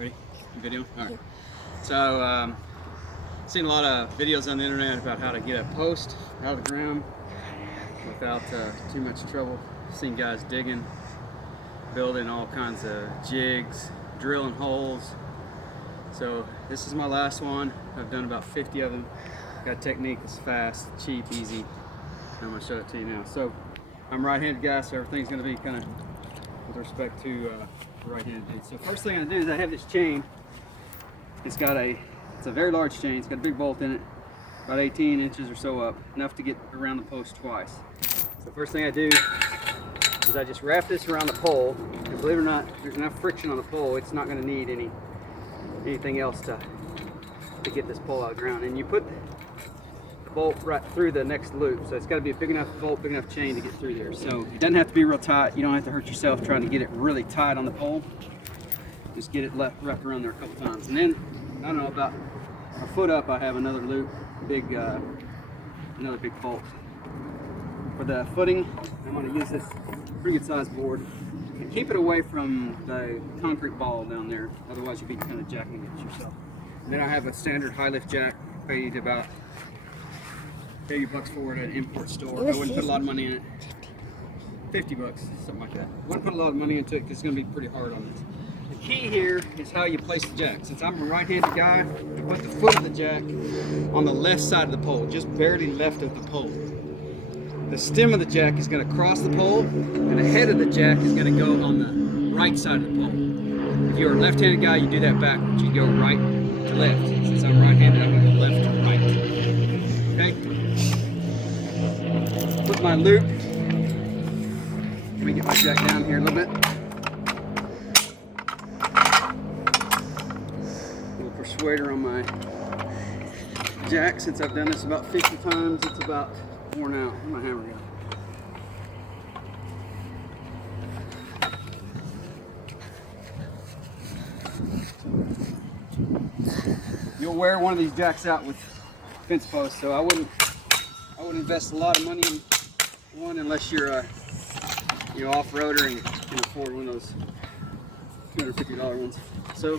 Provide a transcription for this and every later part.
Ready? Video? All right. So, seen a lot of videos on the internet about how to get a post out of the ground without too much trouble. Seen guys digging, building all kinds of jigs, drilling holes. So this is my last one. I've done about 50 of them. Got a technique that's fast, cheap, easy. I'm gonna show it to you now. So I'm right-handed guy, so everything's gonna be kind of with respect to right-handed dude. So first thing I do is I have this chain. It's a very large chain. It's got a big bolt in it, about 18 inches or so up, enough to get around the post twice. So first thing I do is I just wrap this around the pole, and believe it or not, there's enough friction on the pole, it's not going to need anything else to get this pole out of the ground. And you put the bolt right through the next loop, so it's got to be a big enough bolt, big enough chain to get through there. So it doesn't have to be real tight. You don't have to hurt yourself trying to get it really tight on the pole. Just get it wrapped around there a couple times. And then, I don't know, about a foot up, I have another loop, another big bolt. For the footing, I'm going to use this pretty good sized board. And keep it away from the concrete ball down there, otherwise you'll be kind of jacking it yourself. And then I have a standard high lift jack, paid about $80 for it at an import store. I wouldn't put a lot of money in it. 50 bucks, something like that. I wouldn't put a lot of money into it because it's going to be pretty hard on this. The key here is how you place the jack. Since I'm a right-handed guy, I put the foot of the jack on the left side of the pole, just barely left of the pole. The stem of the jack is going to cross the pole, and the head of the jack is going to go on the right side of the pole. If you're a left-handed guy, you do that backwards. You go right to left. Since I'm right-handed, I'm going to go left to right. Okay? Put my loop. Let me get my jack down here a little bit. Persuader on my jack. Since I've done this about 50 times, it's about worn out. Where's my hammer go? You'll wear one of these jacks out with fence posts, so I wouldn't invest a lot of money in one unless you're a off-roader and can afford one of those $250 ones. So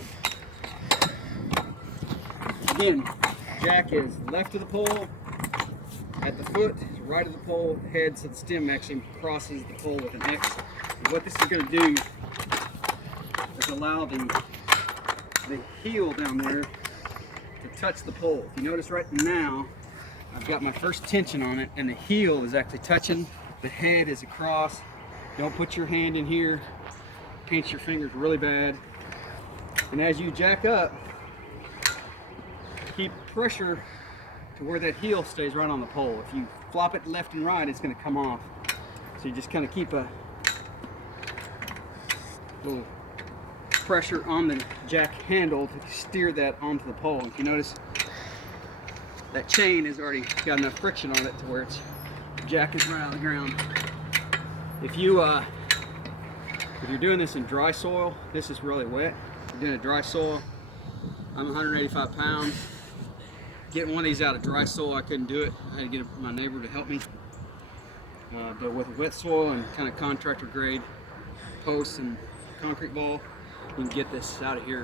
again, jack is left of the pole at the foot, right of the pole, head, so the stem actually crosses the pole with an X. And what this is going to do is allow the heel down there to touch the pole. If you notice right now, I've got my first tension on it, and the heel is actually touching. The head is across. Don't put your hand in here. Pinch your fingers really bad. And as you jack up, keep pressure to where that heel stays right on the pole. If you flop it left and right, it's going to come off. So you just kind of keep a little pressure on the jack handle to steer that onto the pole. If you notice, that chain has already got enough friction on it to where it's jacking right out of the ground. If you're doing this in dry soil, this is really wet. If you're doing a dry soil, I'm 185 pounds. Getting one of these out of dry soil, I couldn't do it. I had to get my neighbor to help me. But with wet soil and kind of contractor grade posts and concrete ball, you can get this out of here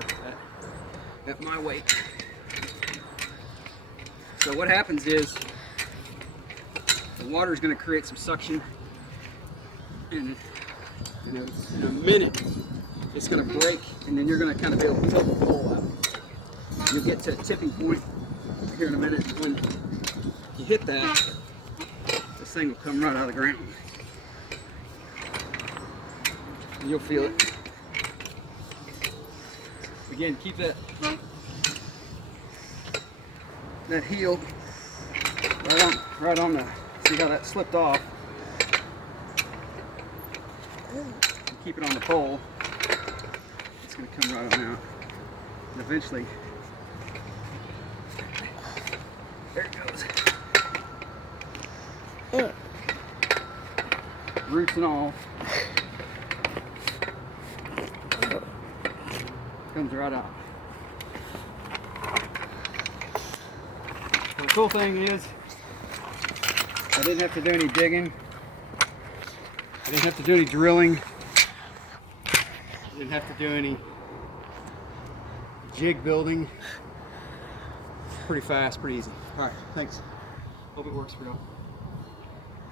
at my weight. So what happens is the water is going to create some suction, and in a minute it's going to break, and then you're going to kind of be able to pull the pole out. You'll get to a tipping point here in a minute. When you hit that, this thing will come right out of the ground. And you'll feel it. Again, keep that heel right on the. See how that slipped off? Keep it on the pole. It's going to come right on out. And eventually, there it goes. Roots and all. Comes right out. So the cool thing is, I didn't have to do any digging. I didn't have to do any drilling. I didn't have to do any jig building. Pretty fast, pretty easy. All right, thanks. Hope it works for y'all.